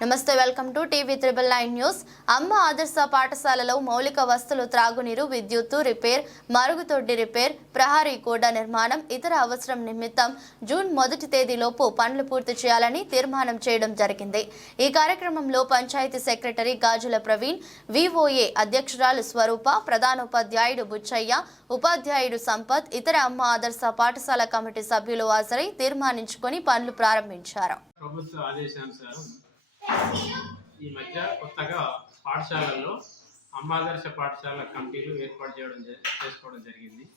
నమస్తే welcome to TV triple nine news. అమ్మ ఆదర్శ పాఠశాలలో మౌలిక వస్తువులు త్రాగునీరు విద్యుత్తు రిపేర్ మరుగుదొడ్డి రిపేర్ ప్రహారీ గోడ నిర్మాణం ఇతర అవసరం నిమిత్తం జూన్ మొదటి తేదీలోపు పనులు పూర్తి చేయాలని తీర్మానం చేయడం జరిగింది. ఈ కార్యక్రమంలో పంచాయతీ సెక్రటరీ గాజుల ప్రవీణ్ వివోఏ అధ్యక్షురాలు స్వరూప ప్రధానోపాధ్యాయుడు బుచ్చయ్య ఉపాధ్యాయుడు సంపత్ ఇతర అమ్మ ఆదర్శ పాఠశాల కమిటీ సభ్యులు హాజరై తీర్మానించుకొని పనులు ప్రారంభించారు. ప్రభుత్వ ఆదేశానుసారం ఈ మధ్య కొత్తగా పాఠశాలల్లో అమ్మాదర్శ పాఠశాల కమిటీలు ఏర్పాటు చేయడం జ- చేసుకోవడం జరిగింది.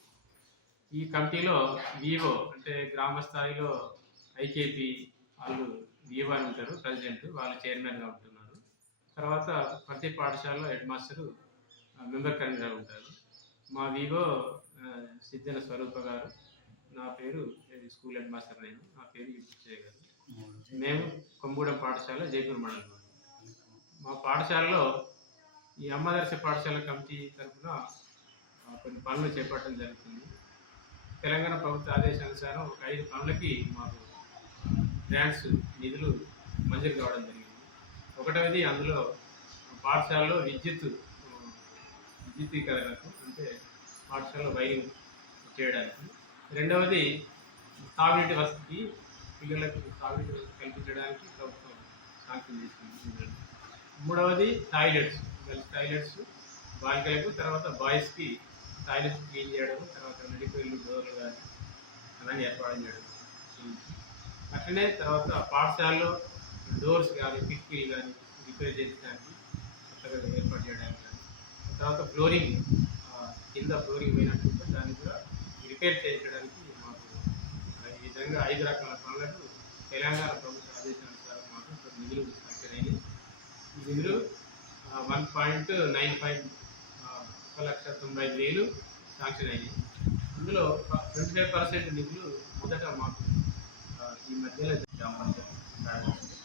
ఈ కమిటీలో వివో అంటే గ్రామ స్థాయిలో ఐకేపీ వాళ్ళు వివో అని ఉంటారు ప్రెసిడెంట్ వాళ్ళు చైర్మన్గా ఉంటున్నారు. తర్వాత ప్రతి పాఠశాలలో హెడ్ మాస్టరు మెంబర్ కన్వీనర్ ఉంటారు. మా వివో సిద్ధన స్వరూప గారు నా పేరు స్కూల్ హెడ్ మాస్టర్ నేను నా పేరు విజయ్ గారు. మేము కొంబూడెం పాఠశాల జైపూర్ మండలం మా పాఠశాలలో ఈ అమ్మదర్శ పాఠశాల కమిటీ తరఫున కొన్ని పనులు చేపట్టడం జరుగుతుంది. తెలంగాణ ప్రభుత్వ ఆదేశానుసారం ఒక ఐదు పనులకి మాకు గ్రాంట్స్ నిధులు మంజూరు కావడం జరిగింది. ఒకటవది అందులో పాఠశాలలో విద్యుత్ ఆ, అంటే పాఠశాలలో వైరింగ్ చేయడానికి. రెండవది తాగునీటి వసతికి పిల్లలకు తాగునీటి వసతి కల్పించడానికి ప్రభుత్వం శాంక్షన్ చేసుకుంటుంది మూడవది టాయిలెట్స్. గర్ల్స్ టాయిలెట్స్ బాలికలకు తర్వాత బాయ్స్కి టాయిలెట్స్ క్లీన్ చేయడం తర్వాత మెడికల్ డోర్లు కానీ అలానే ఏర్పాటు చేయడం అట్లనే తర్వాత పాఠశాలలో డోర్స్ కానీ కిటికీలు కానీ రిపేర్ చేయడానికి కొత్తగా ఏర్పాటు చేయడానికి కానీ తర్వాత ఫ్లోరింగ్ కింద ఫ్లోరింగ్ పోయినట్టు దాన్ని కూడా రిపేర్ చేయించడానికి విధంగా ఐదు రకాల పనులకు తెలంగాణ ప్రభుత్వ ఆదేశానుసారం మాత్రం ఇక్కడ నిధులు శాంక్షన్ ఈ నిధులు వన్ పాయింట్ నైన్ ఫైవ్ ఒక లక్ష తొంభై ఐదు వేలు శాంక్షన్ అయ్యాయి అందులో ట్వంటీ ఫైవ్ పర్సెంట్ నిధులు మొదట మాకు ఈ మధ్యలో గ్రామ పంచాయతీ కార్యదర్శి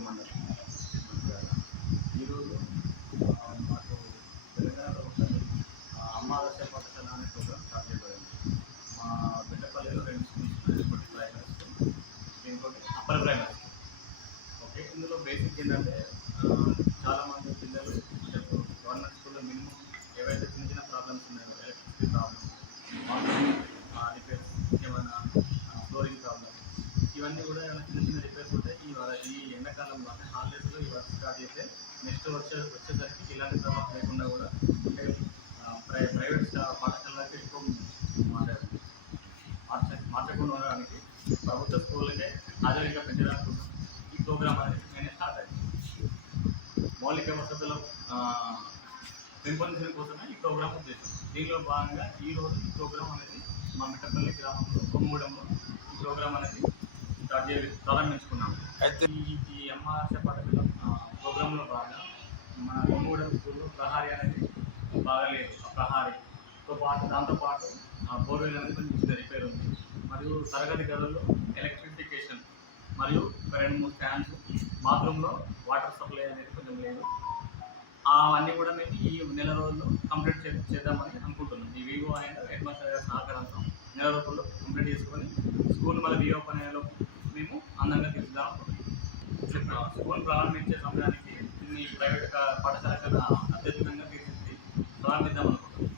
మండలం ఈరోజు ఆ, మాకు తెలంగాణ ప్రభుత్వం ఆ, అమ్మ ఆదర్శ పాఠశాల అనే ప్రోగ్రామ్ స్టార్ట్ చేయబడింది మా బిడ్డపల్లిలో రెండు స్కూల్స్ ఉన్నాయి ఒకటి ప్రైమరీ స్కూల్ ఇంకోటి అప్పర్ ప్రైమరీ స్కూల్ ఓకే ఇందులో ఏంటంటే చాలామంది పిల్లలు చెప్పు గవర్నమెంట్ స్కూల్లో మినిమం ఏవైతే చిన్న చిన్న ప్రాబ్లమ్స్ ఉన్నాయో ఎలక్ట్రిసిటీ ప్రాబ్లమ్స్ రిపేర్స్ ఏమైనా ఫ్లోరింగ్ ప్రాబ్లమ్స్ ఇవన్నీ కూడా ఏమైనా చిన్న చిన్న రిపేర్స్ ఉంటే ఈ ఈ ఎండాకాలంలో అంటే హాలిడేస్లో ఈ వర్క్ స్టార్ట్ చేస్తే నెక్స్ట్ వచ్చే వచ్చేసరికి ఇలాంటి ప్రాబ్లమ్స్ లేకుండా కూడా అంటే ప్రై ప్రైవేట్ పాఠశాలకి ఎక్కువ అంటే మార్చ మార్చకుండా ఉండడానికి ప్రభుత్వ స్కూళ్ళకే హాజరీగా పెంచడానికి ఈ ప్రోగ్రామ్ అనేది మౌలిక వసతుల ఆ, పెంపొందించడం కోసమే ఈ ప్రోగ్రామ్ ఉద్దేశం దీనిలో భాగంగా ఈ రోజు ఈ ప్రోగ్రామ్ అనేది మా మిట్టపల్లి గ్రామంలో కొమ్మగూడెంలో ఈ ప్రోగ్రామ్ అనేది స్టార్ట్ చే ప్రారంభించుకున్నాం. అయితే ఈ ఈ ఎంఆర్సీ పాఠశాల ప్రోగ్రాంలో భాగంగా మన కొమ్మగూడెం స్కూల్లో ప్రహారీ అనేది బాగలేదు ఆ ప్రహారీతో పాటు దాంతోపాటు బోర్వెల్ అనేది కొంచెం రిపేర్ ఉంది. మరియు తరగతి గదుల్లో ఎలక్ట్రిఫికేషన్ మరియు ఒక రెండు మూడు ఫ్యాన్స్ బాత్రూంలో వాటర్ సప్లై అనేది కొంచెం లేదు. అవన్నీ కూడా మేము ఈ నెల రోజుల్లో కంప్లీట్ చే చేద్దామని అనుకుంటున్నాం. ఈ వివో అండ్ హెడ్ మాస్టర్ గారి సహకారంతో నెల రోజుల్లో కంప్లీట్ చేసుకొని స్కూల్ మళ్ళీ రీఓపెన్ అయ్యేలో మేము అందంగా తీర్చుదాం అనుకుంటున్నాం. స్కూల్ ప్రారంభించే సమయానికి ఈ ప్రైవేట్ పాఠశాల కన్నా అత్యధికంగా తీర్చిది ప్రారంభిద్దాం అనుకుంటున్నాం.